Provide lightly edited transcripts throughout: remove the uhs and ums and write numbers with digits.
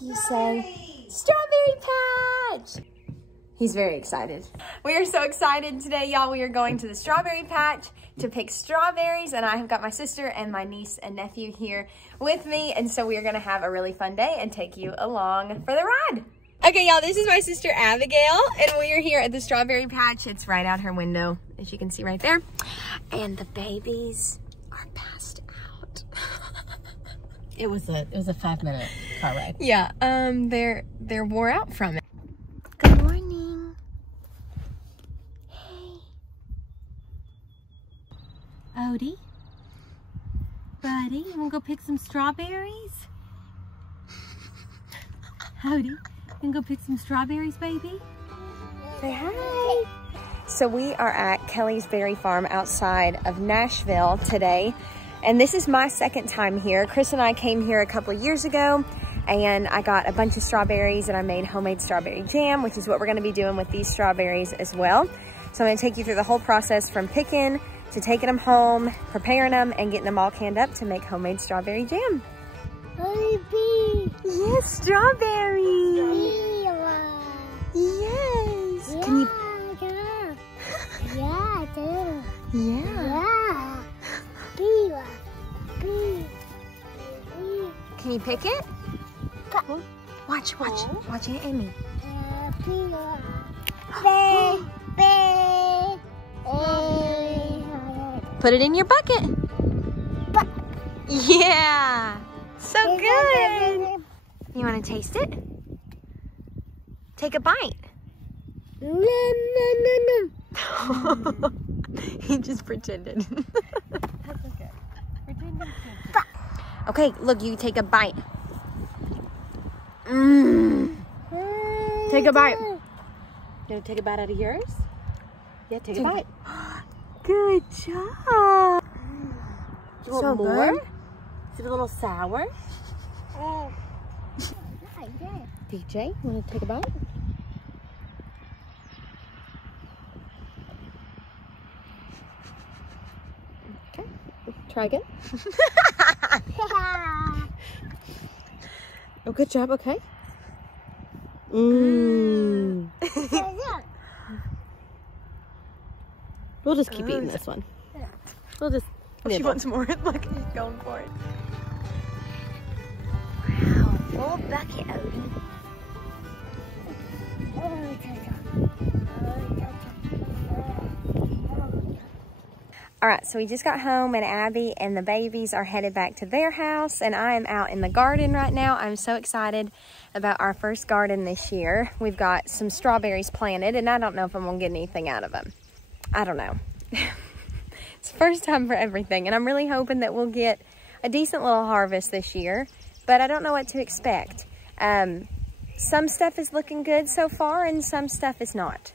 Nephew say, strawberry patch. He's very excited. We are so excited today, y'all. We are going to the strawberry patch to pick strawberries, and I have got my sister and my niece and nephew here with me, and so we are gonna have a really fun day and take you along for the ride. Okay, y'all, this is my sister Abigail, and we are here at the strawberry patch. It's right out her window, as you can see right there. And the babies are passed out. It was a 5-minute car ride. Yeah, they're wore out from it. Good morning. Hey. Odie? Buddy, you wanna go pick some strawberries? Odie, you wanna go pick some strawberries, baby? Say hi. So we are at Kelly's Berry Farm outside of Nashville today. And this is my second time here. Chris and I came here a couple of years ago, and I got a bunch of strawberries and I made homemade strawberry jam, which is what we're gonna be doing with these strawberries as well. So I'm gonna take you through the whole process from picking to taking them home, preparing them, and getting them all canned up to make homemade strawberry jam. Baby. Yes, strawberries. Yes. Yeah, Can you? Yeah, do. Yeah. Yeah. Can you pick it? Watch Aunt Amy. Put it in your bucket. Yeah. So good. You want to taste it? Take a bite. No. He just pretended. That's okay. Pretend Okay, look, you take a bite. Mmm. Take a bite. You wanna take a bite out of yours? Yeah, take a bite. Good job. You want So more? good. Is it a little sour? DJ, you wanna take a bite? Okay, try again. Oh, good job, okay. Mmm. We'll just keep eating this one. We'll just She nibble. wants more. Look, she's going for it. Wow, full bucket, Odie. All right, so we just got home, and Abby and the babies are headed back to their house, and I am out in the garden right now. I'm so excited about our first garden this year. We've got some strawberries planted, and I don't know if I'm gonna get anything out of them. I don't know. It's the first time for everything, and I'm really hoping that we'll get a decent little harvest this year, but I don't know what to expect. Some stuff is looking good so far, and some stuff is not.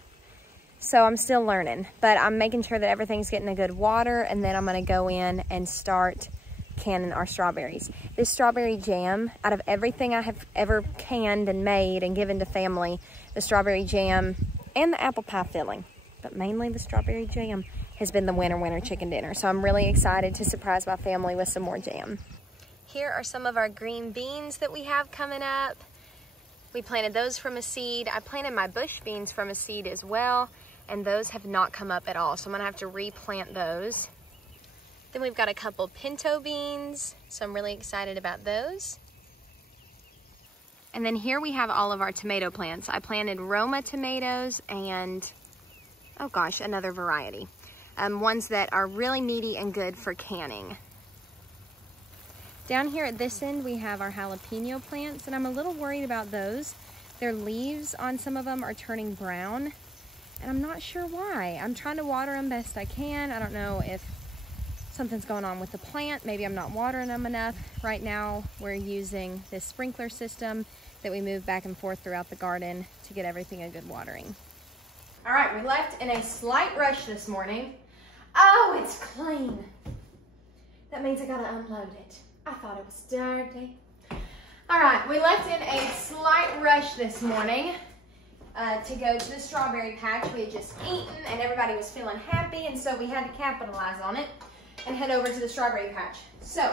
So I'm still learning, but I'm making sure that everything's getting a good water, and then I'm gonna go in and start canning our strawberries. This strawberry jam, out of everything I have ever canned and made and given to family, the strawberry jam and the apple pie filling, but mainly the strawberry jam, has been the winter chicken dinner. So I'm really excited to surprise my family with some more jam. Here are some of our green beans that we have coming up. We planted those from a seed. I planted my bush beans from a seed as well, and those have not come up at all. So I'm gonna have to replant those. Then we've got a couple pinto beans, so I'm really excited about those. And then here we have all of our tomato plants. I planted Roma tomatoes and, oh gosh, another variety. Ones that are really meaty and good for canning. Down here at this end, we have our jalapeno plants, and I'm a little worried about those. Their leaves on some of them are turning brown, and I'm not sure why. I'm trying to water them best I can. I don't know if something's going on with the plant. Maybe I'm not watering them enough. Right now, we're using this sprinkler system that we move back and forth throughout the garden to get everything a good watering. All right, we left in a slight rush this morning. Oh, it's clean. That means I gotta unload it. I thought it was dirty. All right, we left in a slight rush this morning to go to the strawberry patch. We had just eaten and everybody was feeling happy, and so we had to capitalize on it and head over to the strawberry patch. So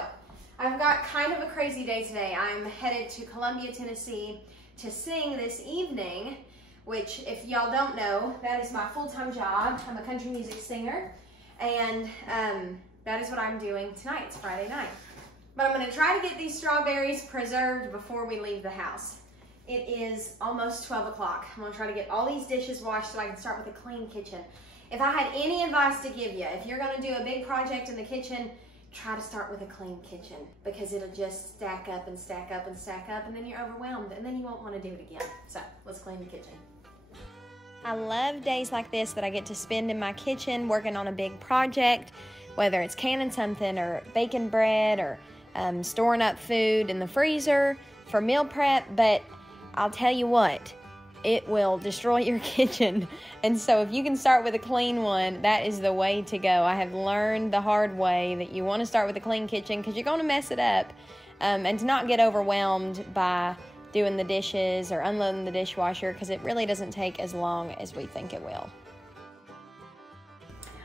I've got kind of a crazy day today. I'm headed to Columbia, Tennessee to sing this evening, which if y'all don't know, that is my full-time job. I'm a country music singer, and that is what I'm doing tonight. It's Friday night. But I'm gonna try to get these strawberries preserved before we leave the house. It is almost 12 o'clock. I'm gonna try to get all these dishes washed so I can start with a clean kitchen. If I had any advice to give you, if you're gonna do a big project in the kitchen, try to start with a clean kitchen, because it'll just stack up and stack up and stack up, and then you're overwhelmed, and then you won't wanna do it again. So let's clean the kitchen. I love days like this that I get to spend in my kitchen working on a big project, whether it's canning something or baking bread or storing up food in the freezer for meal prep. But I'll tell you what, it will destroy your kitchen. And so if you can start with a clean one, that is the way to go. I have learned the hard way that you want to start with a clean kitchen because you're going to mess it up, and to not get overwhelmed by doing the dishes or unloading the dishwasher, because it really doesn't take as long as we think it will.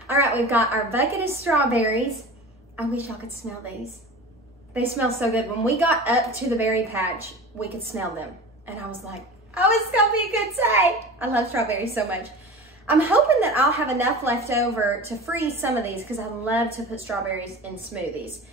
All right, we've got our bucket of strawberries. I wish y'all could smell these. They smell so good. When we got up to the berry patch, we could smell them. And I was like, oh, it's gonna be a good day. I love strawberries so much. I'm hoping that I'll have enough left over to freeze some of these, because I love to put strawberries in smoothies.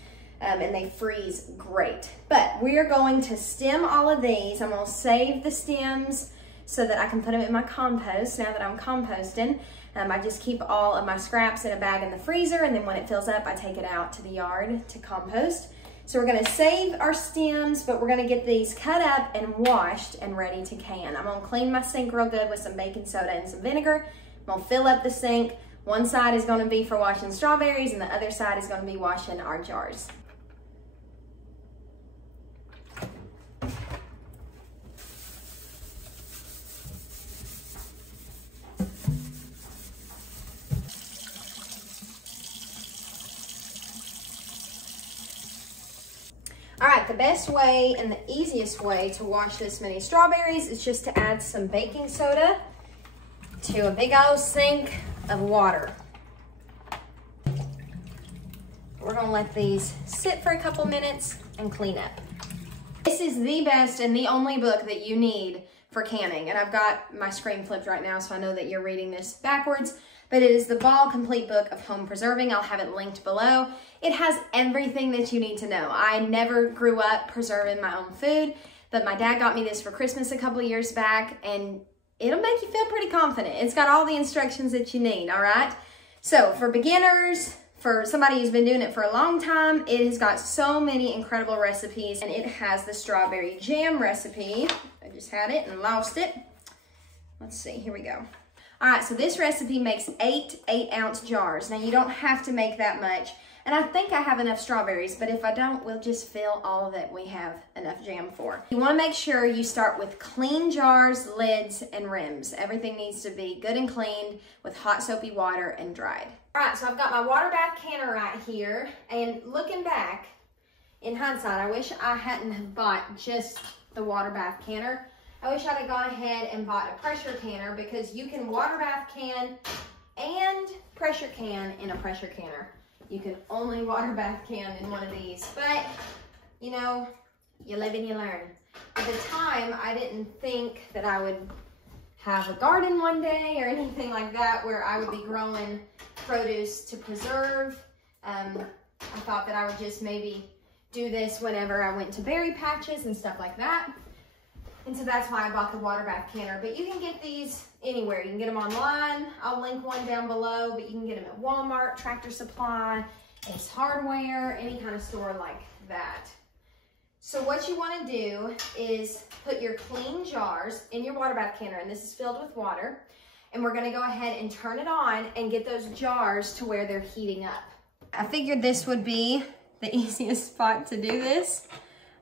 And they freeze great. But we're going to stem all of these. I'm gonna save the stems so that I can put them in my compost now that I'm composting. I just keep all of my scraps in a bag in the freezer, and then when it fills up, I take it out to the yard to compost. So we're gonna save our stems, but we're gonna get these cut up and washed and ready to can. I'm gonna clean my sink real good with some baking soda and some vinegar. I'm gonna fill up the sink. One side is gonna be for washing strawberries, and the other side is gonna be washing our jars. All right, the best way and the easiest way to wash this many strawberries is just to add some baking soda to a big old sink of water. We're gonna let these sit for a couple minutes and clean up. This is the best and the only book that you need for canning. And I've got my screen flipped right now, so I know that you're reading this backwards, but it is the Ball Complete Book of Home Preserving. I'll have it linked below. It has everything that you need to know. I never grew up preserving my own food, but my dad got me this for Christmas a couple years back, and it'll make you feel pretty confident. It's got all the instructions that you need, all right? So for beginners, for somebody who's been doing it for a long time, it has got so many incredible recipes, and it has the strawberry jam recipe. I just had it and lost it. Let's see, here we go. All right, so this recipe makes 8 8-ounce jars. Now you don't have to make that much. And I think I have enough strawberries, but if I don't, we'll just fill all that we have enough jam for. You wanna make sure you start with clean jars, lids, and rims. Everything needs to be good and cleaned with hot soapy water and dried. All right, so I've got my water bath canner right here, and looking back, in hindsight, I wish I hadn't bought just the water bath canner. I wish I'd have gone ahead and bought a pressure canner, because you can water bath can and pressure can in a pressure canner. You can only water bath can in one of these, but you know, you live and you learn. At the time, I didn't think that I would have a garden one day or anything like that where I would be growing produce to preserve. I thought that I would just maybe do this whenever I went to berry patches and stuff like that. And so that's why I bought the water bath canner. But you can get these anywhere. You can get them online. I'll link one down below, but you can get them at Walmart, Tractor Supply, Ace Hardware, any kind of store like that. So what you want to do is put your clean jars in your water bath canner, and this is filled with water. And we're going to go ahead and turn it on and get those jars to where they're heating up. I figured this would be the easiest spot to do this.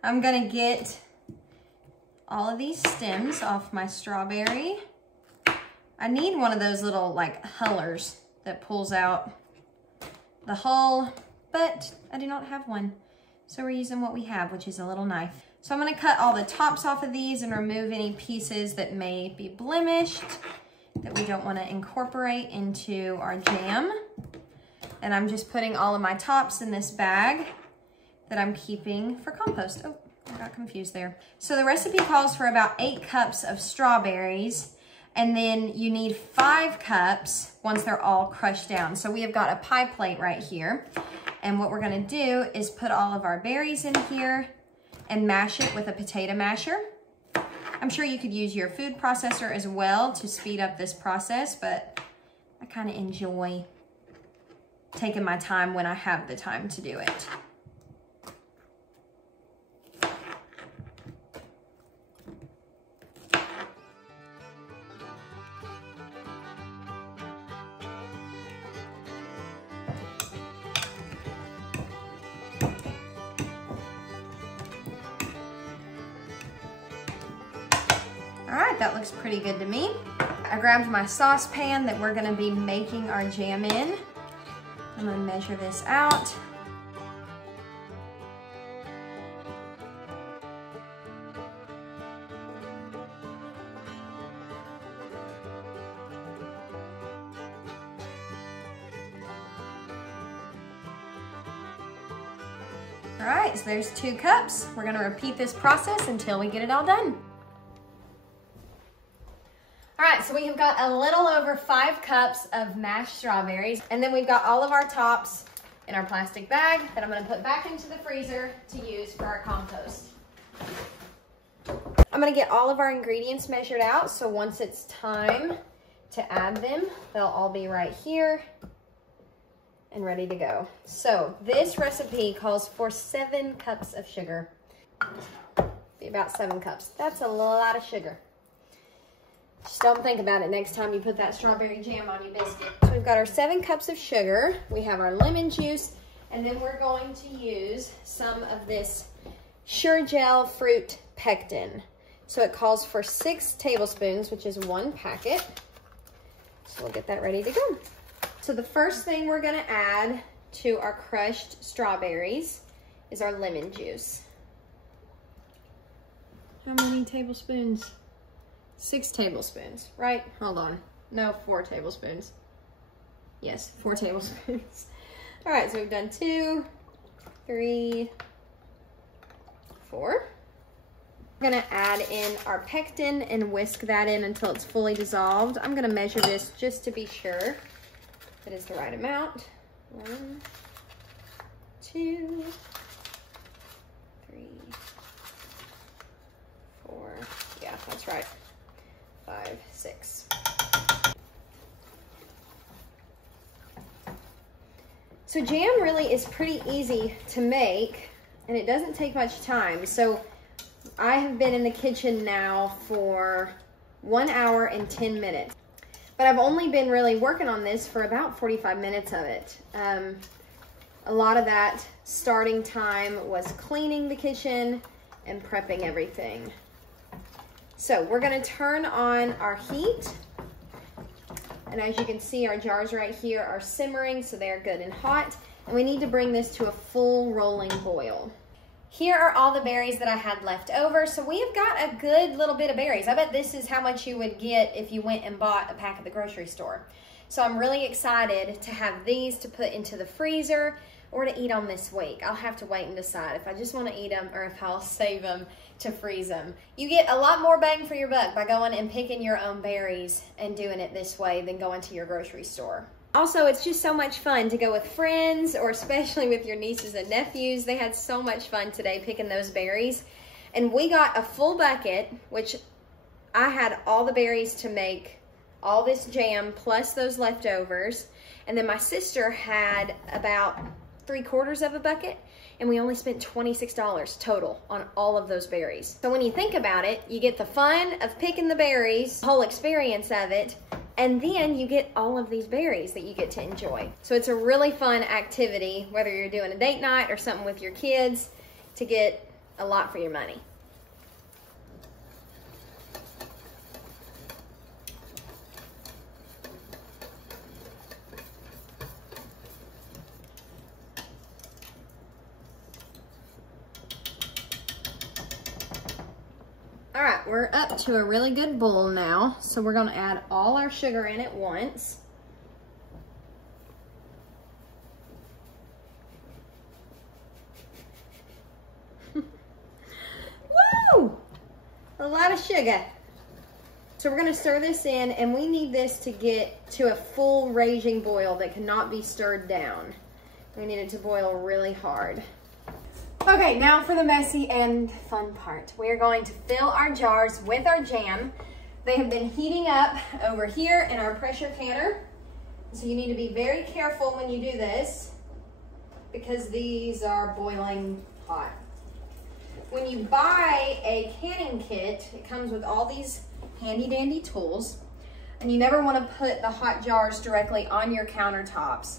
I'm going to get all of these stems off my strawberry. I need one of those little like hullers that pulls out the hull, but I do not have one. So we're using what we have, which is a little knife. So I'm gonna cut all the tops off of these and remove any pieces that may be blemished that we don't wanna incorporate into our jam. And I'm just putting all of my tops in this bag that I'm keeping for compost. Oh, I got confused there. So the recipe calls for about 8 cups of strawberries, and then you need 5 cups once they're all crushed down. So we have got a pie plate right here. And what we're gonna do is put all of our berries in here and mash it with a potato masher. I'm sure you could use your food processor as well to speed up this process, but I kind of enjoy taking my time when I have the time to do it. All right, that looks pretty good to me. I grabbed my saucepan that we're gonna be making our jam in. I'm gonna measure this out. All right, so there's 2 cups. We're gonna repeat this process until we get it all done. All right, so we have got a little over 5 cups of mashed strawberries, and then we've got all of our tops in our plastic bag that I'm gonna put back into the freezer to use for our compost. I'm gonna get all of our ingredients measured out, so once it's time to add them, they'll all be right here and ready to go. So this recipe calls for 7 cups of sugar. Be about 7 cups. That's a lot of sugar. Just don't think about it next time you put that strawberry jam on your biscuit. So we've got our 7 cups of sugar. We have our lemon juice, and then we're going to use some of this Sure Gel Fruit Pectin. So it calls for 6 tablespoons, which is 1 packet. So we'll get that ready to go. So the first thing we're gonna add to our crushed strawberries is our lemon juice. How many tablespoons? 6 tablespoons, right? Hold on. No, 4 tablespoons. Yes, 4 tablespoons. All right, so we've done 2, 3, 4. We're gonna add in our pectin and whisk that in until it's fully dissolved. I'm gonna measure this just to be sure that is the right amount. 1, 2, 3, 4. Yeah, that's right. 5, 6. So jam really is pretty easy to make, and it doesn't take much time. So I have been in the kitchen now for 1 hour and 10 minutes. But I've only been really working on this for about 45 minutes of it. A lot of that starting time was cleaning the kitchen and prepping everything. So we're gonna turn on our heat. And as you can see, our jars right here are simmering, so they're good and hot. And we need to bring this to a full rolling boil. Here are all the berries that I had left over. So we have got a good little bit of berries. I bet this is how much you would get if you went and bought a pack at the grocery store. So I'm really excited to have these to put into the freezer or to eat on this week. I'll have to wait and decide if I just want to eat them or if I'll save them to freeze them. You get a lot more bang for your buck by going and picking your own berries and doing it this way than going to your grocery store. Also, it's just so much fun to go with friends or especially with your nieces and nephews. They had so much fun today picking those berries. And we got a full bucket, which I had all the berries to make all this jam plus those leftovers. And then my sister had about 3/4 of a bucket, and we only spent $26 total on all of those berries. So when you think about it, you get the fun of picking the berries, the whole experience of it, and then you get all of these berries that you get to enjoy. So it's a really fun activity, whether you're doing a date night or something with your kids, to get a lot for your money. All right, we're up to a really good bowl now. So we're gonna add all our sugar in at once. lot of sugar. So we're gonna stir this in, and we need this to get to a full raging boil that cannot be stirred down. We need it to boil really hard. Okay, now for the messy and fun part. We are going to fill our jars with our jam. They have been heating up over here in our pressure canner. So you need to be very careful when you do this because these are boiling hot. When you buy a canning kit, it comes with all these handy dandy tools, and you never want to put the hot jars directly on your countertops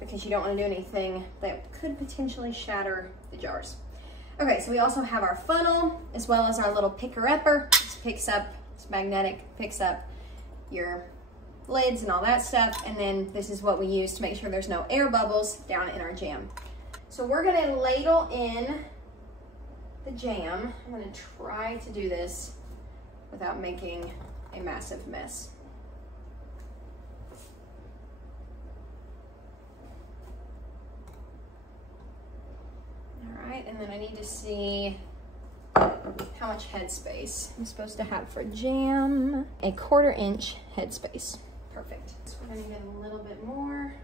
because you don't want to do anything that could potentially shatter the jars. Okay, so we also have our funnel as well as our little picker-upper. This picks up, it's magnetic, picks up your lids and all that stuff, and then this is what we use to make sure there's no air bubbles down in our jam. So we're gonna ladle in the jam. I'm gonna try to do this without making a massive mess. All right, and then I need to see how much headspace I'm supposed to have for jam. A 1/4 inch headspace. Perfect. So we're gonna get a little bit more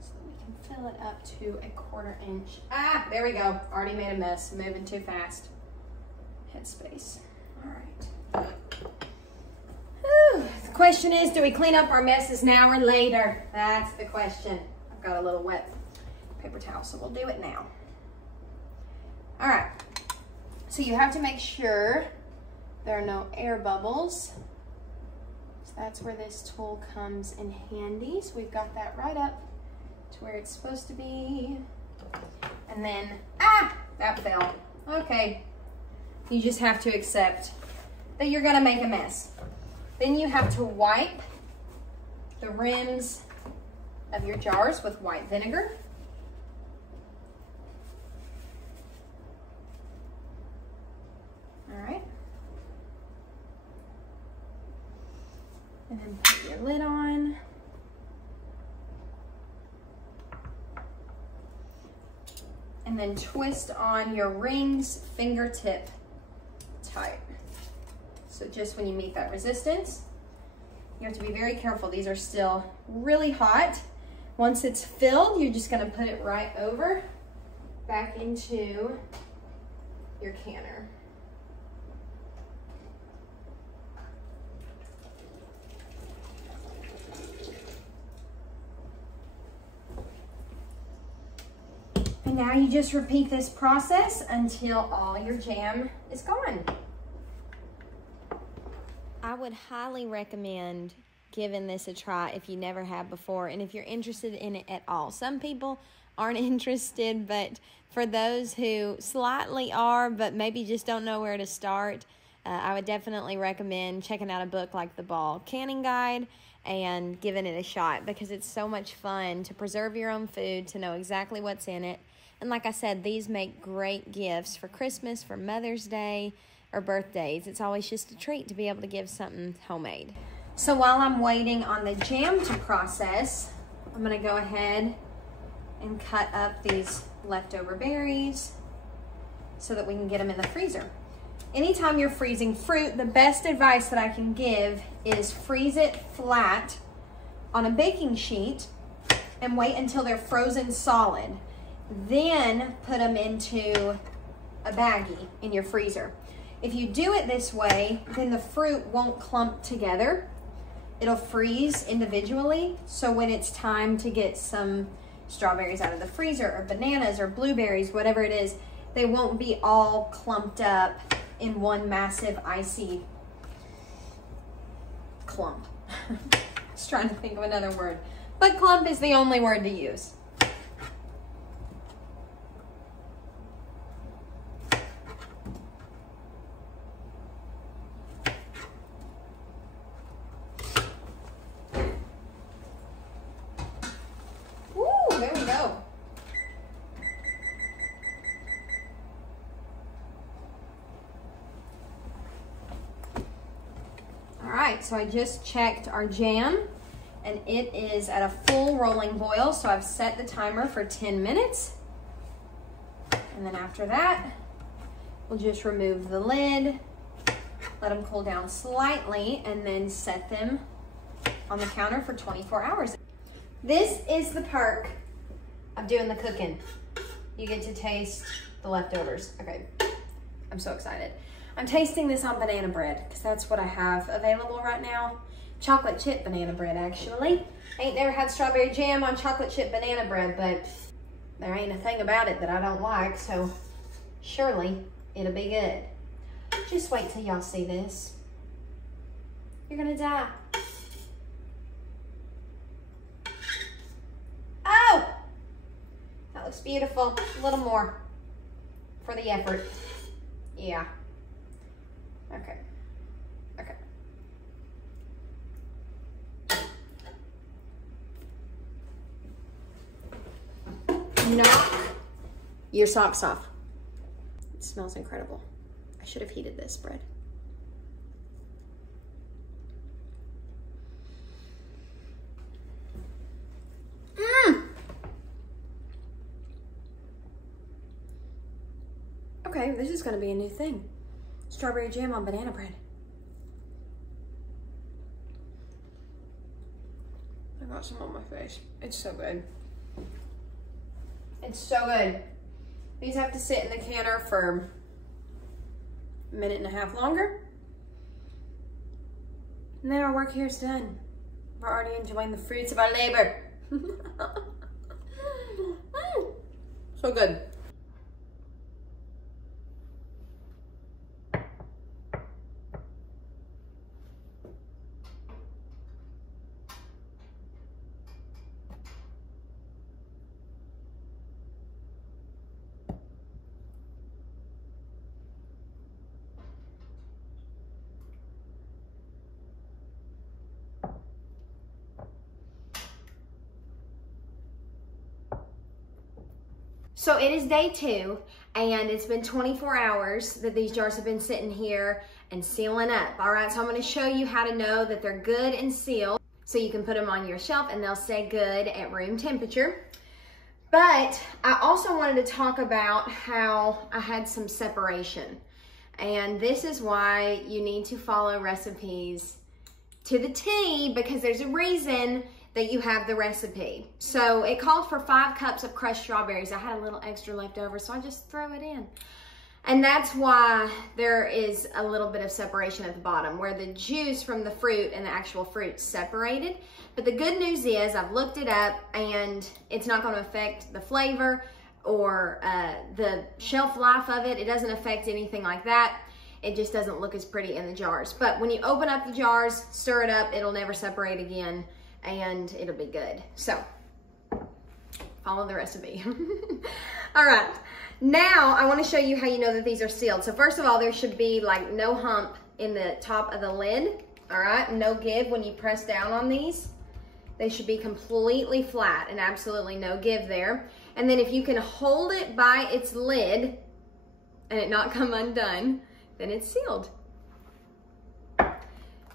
so that we can fill it up to a 1/4 inch. Ah, there we go. Already made a mess, moving too fast. Headspace. All right. Whew. The question is, do we clean up our messes now or later? That's the question. I've got a little wet paper towel, so we'll do it now. All right. So you have to make sure there are no air bubbles. So that's where this tool comes in handy. So we've got that right up to where it's supposed to be. And then, that fell. Okay. You just have to accept that you're gonna make a mess. Then you have to wipe the rims of your jars with white vinegar. All right. And then put your lid on. And then twist on your rings fingertip tight. So just when you meet that resistance, you have to be very careful. These are still really hot. Once it's filled, you're just gonna put it right over back into your canner. And now you just repeat this process until all your jam is gone. I would highly recommend giving this a try if you never have before and if you're interested in it at all. Some people aren't interested, but for those who slightly are but maybe just don't know where to start, I would definitely recommend checking out a book like the Ball Canning Guide and giving it a shot because it's so much fun to preserve your own food, to know exactly what's in it. And like I said, these make great gifts for Christmas, for Mother's Day, or birthdays. It's always just a treat to be able to give something homemade. So while I'm waiting on the jam to process, I'm gonna go ahead and cut up these leftover berries so that we can get them in the freezer. Anytime you're freezing fruit, the best advice that I can give is freeze it flat on a baking sheet and wait until they're frozen solid. Then put them into a baggie in your freezer. If you do it this way, then the fruit won't clump together. It'll freeze individually. So when it's time to get some strawberries out of the freezer or bananas or blueberries, whatever it is, they won't be all clumped up in one massive icy clump. I was trying to think of another word, but clump is the only word to use. There we go. All right, so I just checked our jam and it is at a full rolling boil. So I've set the timer for 10 minutes. And then after that, We'll just remove the lid, let them cool down slightly, and then set them on the counter for 24 hours. This is the perk of doing the cooking. You get to taste the leftovers. Okay, I'm so excited. I'm tasting this on banana bread because that's what I have available right now. Chocolate chip banana bread, actually. Ain't never had strawberry jam on chocolate chip banana bread, but there ain't a thing about it that I don't like, so surely it'll be good. Just wait till y'all see this. You're gonna die. Oh! That looks beautiful. A little more for the effort. Yeah. Okay. Okay. Knock your socks off. It smells incredible. I should have heated this bread. Okay, this is gonna be a new thing. Strawberry jam on banana bread. I got some on my face. It's so good. It's so good. These have to sit in the canner for a minute and a half longer. And then our work here is done. We're already enjoying the fruits of our labor. So good. So it is day 2, and it's been 24 hours that these jars have been sitting here and sealing up. All right, so I'm gonna show you how to know that they're good and sealed so you can put them on your shelf and they'll stay good at room temperature. But I also wanted to talk about how I had some separation. And this is why you need to follow recipes to the T, because there's a reason that you have the recipe. So it called for 5 cups of crushed strawberries. I had a little extra left over, so I just throw it in. And that's why there is a little bit of separation at the bottom, where the juice from the fruit and the actual fruit separated. But the good news is I've looked it up and it's not gonna affect the flavor or the shelf life of it. It doesn't affect anything like that. It just doesn't look as pretty in the jars. But when you open up the jars, stir it up, it'll never separate again, and it'll be good. So follow the recipe. All right, now I want to show you how you know that these are sealed. So first of all, there should be like no hump in the top of the lid. All right, no give when you press down on these. They should be completely flat and absolutely no give there. And then if you can hold it by its lid and it not come undone, then it's sealed.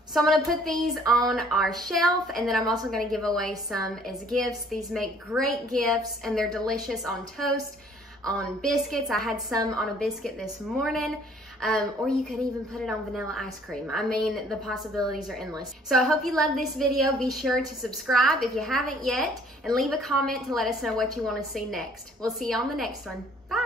So I'm gonna put these on our shelf, and then I'm also gonna give away some as gifts. These make great gifts and they're delicious on toast, on biscuits. I had some on a biscuit this morning, or you could even put it on vanilla ice cream. I mean, the possibilities are endless. So I hope you loved this video. Be sure to subscribe if you haven't yet, and leave a comment to let us know what you wanna see next. We'll see you on the next one. Bye.